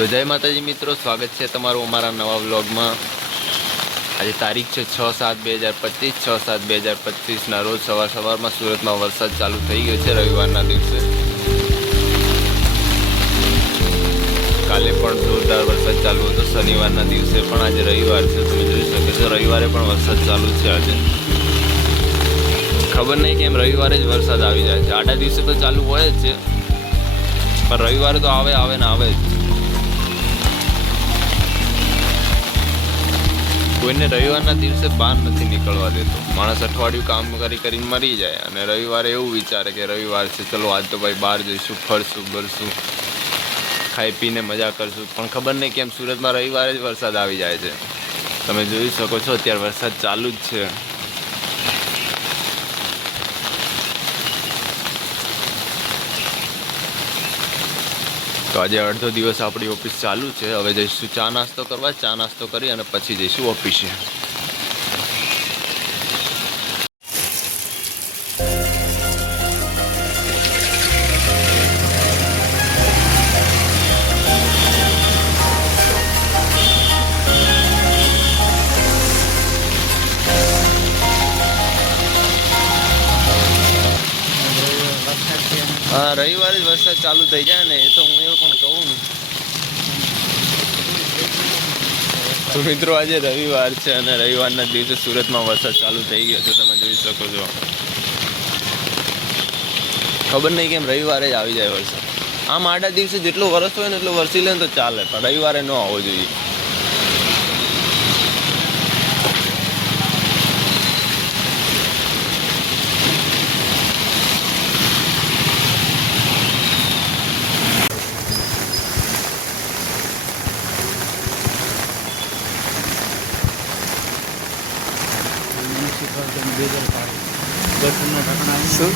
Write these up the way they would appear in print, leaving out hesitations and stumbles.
તો જય માતાજી મિત્રો, સ્વાગત છે તમારું અમારા નવા વ્લોગમાં। આજે તારીખ છે 6/7/2025, 6/7/2025ના રોજ સવારમાં સુરતમાં વરસાદ ચાલુ થઈ ગયો છે રવિવારના દિવસે। કાલે પણ જોરદાર વરસાદ ચાલુ હતો, શનિવારના દિવસે પણ આજે રવિવાર છે, તમે જોઈ શકો છો રવિવારે પણ વરસાદ ચાલુ છે। આજે ખબર નહીં કેમ રવિવારે જ વરસાદ આવી જાય છે, આડા દિવસે તો ચાલુ હોય જ છે પણ રવિવારે તો આવે ને આવે જ। કોઈને રવિવારના દિવસે બહાર નથી નીકળવા દેતો, માણસ અઠવાડિયું કામ કરીને મરી જાય અને રવિવારે એવું વિચારે કે રવિવાર છે, ચલો આજ તો ભાઈ બહાર જઈશું, ફરશું બરશું, ખાઈ પીને મજા કરશું। પણ ખબર નહીં કેમ સુરતમાં રવિવારે જ વરસાદ આવી જાય છે, તમે જોઈ શકો છો અત્યારે વરસાદ ચાલુ જ છે। તો આજે અડધો દિવસ આપણી ઓફિસ ચાલુ છે, હવે જઈશું ચા નાસ્તો કરવા, ચા નાસ્તો કરી અને પછી જઈશું ઓફિસે। હા, રવિવારે જ વરસાદ ચાલુ થઈ જાય ને, એ તો હું એવું પણ કહું ને। તો મિત્રો આજે રવિવાર છે અને રવિવારના દિવસે સુરતમાં વરસાદ ચાલુ થઈ ગયો છે, તમે જોઈ શકો છો। ખબર નહીં કેમ રવિવારે જ આવી જાય વરસાદ। આમ આડા દિવસે જેટલો વરસ હોય ને એટલો વરસી લે ને તો ચાલે, પણ રવિવારે ન આવવો જોઈએ। શું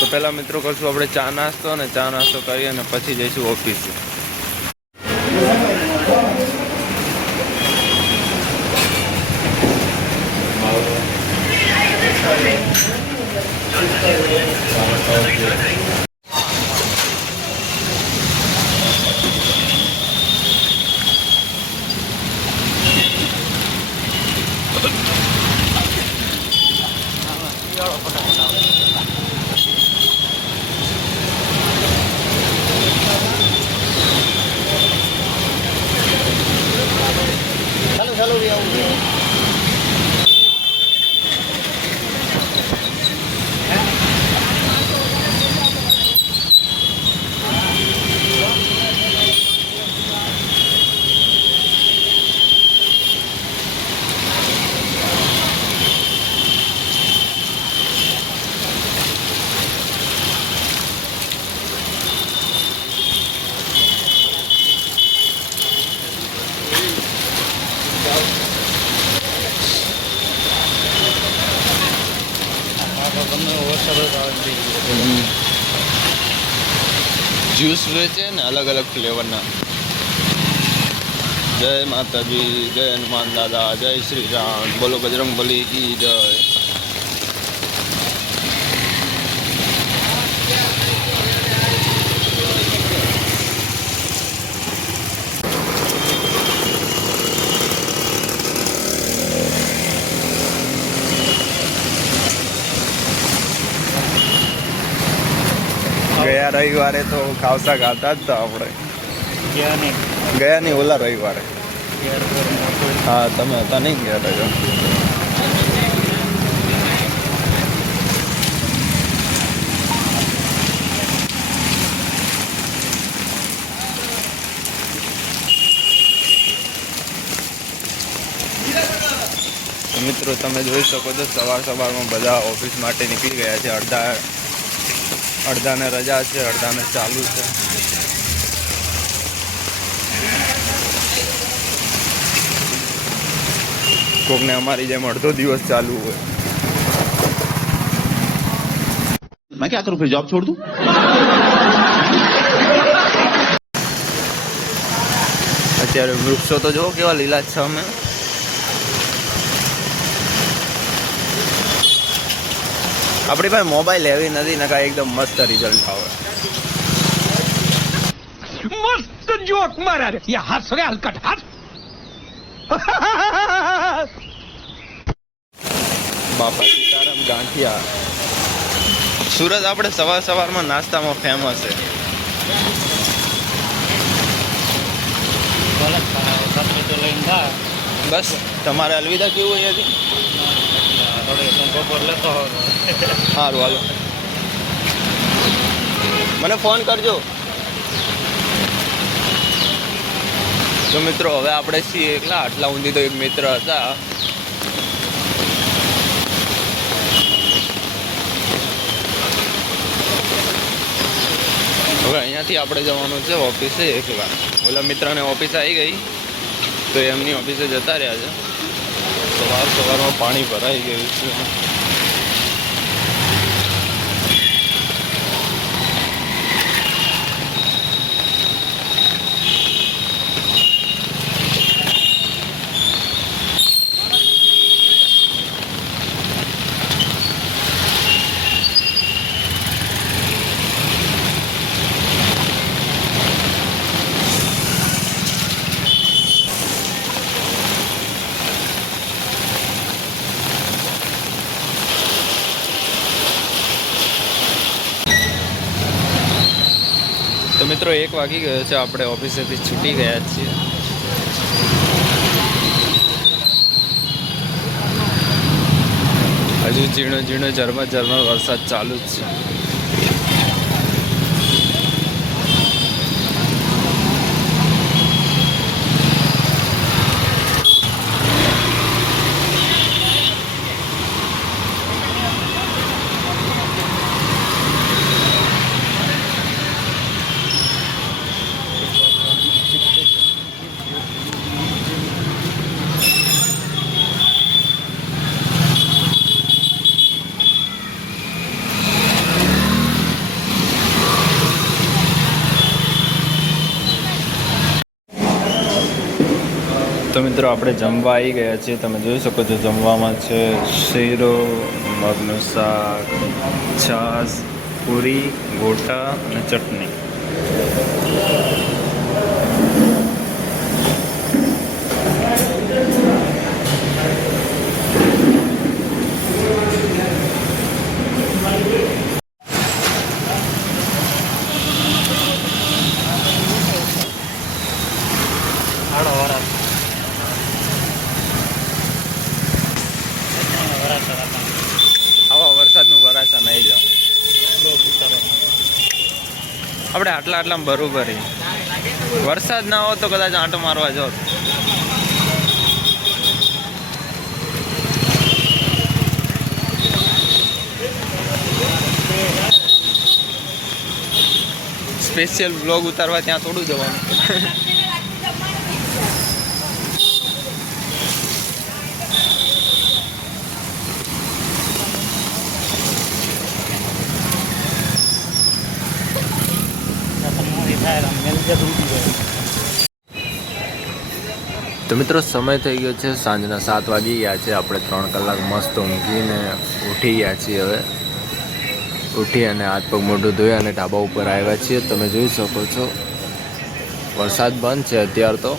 તો પહેલાં મિત્રો કરશું આપણે ચા નાસ્તો, અને ચા નાસ્તો કરી અને પછી જઈશું ઓફિસે। જ્યુસ વેચે ને અલગ અલગ ફ્લેવરના। જય માતાજી, જય હનુમાન દાદા, જય શ્રી રામ, બોલો બજરંગ બલી કી જય। ગયા રવિવારે તો ખાવસા ખાતા જ હતા આપણે, ગયા નહીં ઓલા રવિવારે। હા, તમે હતા નહીં ગયા રવિવારે। મિત્રો તમે જોઈ શકો છો સવારમાં બધા ઓફિસ માટે નીકળી ગયા છે। અડધાને રજા છે, અડધાને ચાલુ છે। કોકને અમારી જેમ અડધો દિવસ ચાલુ હોય. मैं क्या करूं फिर जॉब छोड़ दूं? અત્યારે વૃક્ષો તો જો કેવા લીલાછમ હે. આપણી પાસે મોબાઈલ એવી નથી ને કાંઈ એકદમ મસ્ત રિઝલ્ટ આવે. मस्त जोक मारा रे ये हंस रे हलकट हंस બાપા સીતારામ ગાંઠિયા. સુરત આપણે સવારમાં નાસ્તામાં ફેમસ છે. બસ તમારે અલવિદા કેવું અહીંયાથી? સારું હાલો, મને ફોન કરજો. તો મિત્રો હવે આપણે છીએ એકલા. આટલા ઊંધી તો એક મિત્ર હતા. હવે અહીંયાથી આપણે જવાનું છે ઓફિસે એકલા. ઓલા મિત્રને ઓફિસ આવી ગઈ તો એમની ઓફિસે જતા રહ્યા છે. સવારમાં પાણી ભરાઈ ગયું છે. તો મિત્રો 1 વાગી ગયો છે. આપણે ઓફિસેથી છૂટી ગયા છીએ. હજુ ઝીણો ઝરમર વરસાદ ચાલુ જ છે. તો મિત્રો આપણે જમવા આવી ગયા છીએ. તમે જોઈ શકો છો જમવામાં છે શીરો, મગનું શાક, છાશ, પૂરી, ગોટા અને ચટણી. આવા વરસાદનું વરાસા નહીં જાવ. આપણે આટલામાં બરોબર. વરસાદ ના હોય તો કદાચ આંટો મારવા જાવ. સ્પેશિયલ બ્લોગ ઉતારવા ત્યાં થોડું જવાનું. તો મિત્રો સમય થઈ ગયો છે સાંજના 7 વાગી ગયા છે. આપણે 3 કલાક મસ્ત ઊંઘીને ઉઠી ગયા છીએ. હવે ઉઠી અને હાથ પગ મોઢું ધોઈ અને ઢાબા ઉપર આવ્યા છીએ. તમે જોઈ શકો છો વરસાદ બંધ છે અત્યારે તો.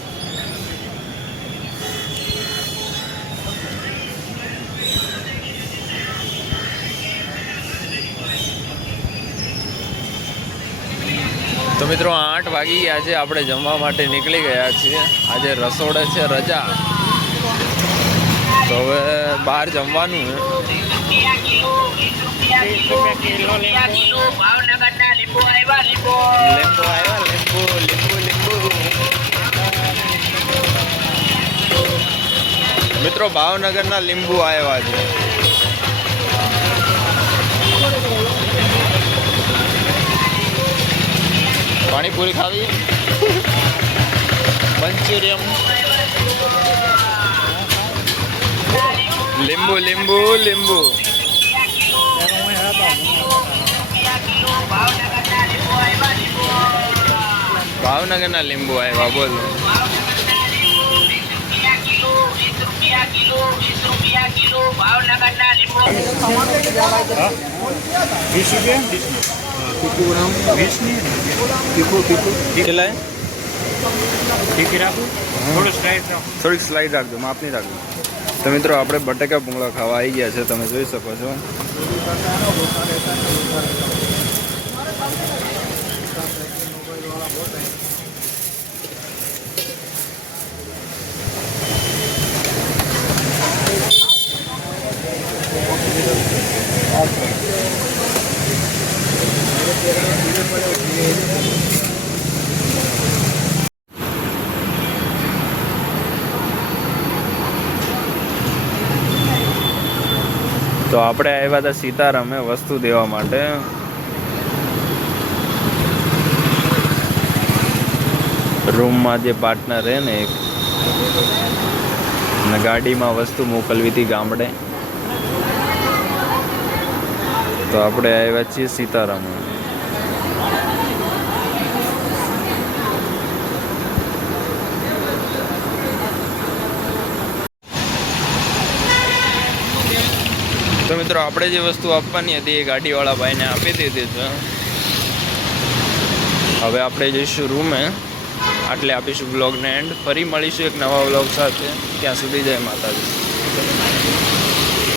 તો મિત્રો 8 વાગી ગયા છે. આપણે જમવા માટે નીકળી ગયા છીએ. આજે રસોડે છે રજા, તો હવે બહાર જમવાનું મિત્રો ભાવનગરના લીંબુ આવ્યા છે. પાણીપુરી ખાવી, મંચુરિયમ. લીંબુ લીંબુ લીંબુ ભાવનગરના લીંબુ આવ્યા બોલો. કેટલા થોડીક સ્લાઈડ રાખજો, માપની રાખજો. તો મિત્રો આપણે બટેકા ભૂંગળા ખાવા આવી ગયા છે, તમે જોઈ શકો છો. તો આપણે આવ્યા હતા સીતારામે વસ્તુ દેવા માટે. રૂમમાં જે પાર્ટનર રહે ને એક, અને ગાડીમાં વસ્તુ મોકલવી હતી ગામડે. તો આપણે આવ્યા છીએ સીતારામે. તો મિત્રો આપણે જે વસ્તુ આપવાની હતી એ ગાડીવાળા ભાઈને આપી દીધી છે. હવે આપણે જઈશું રૂમે. આટલે આપીશું બ્લોગને એન્ડ. ફરી મળીશું એક નવા બ્લોગ સાથે. ત્યાં સુધી જય માતાજી.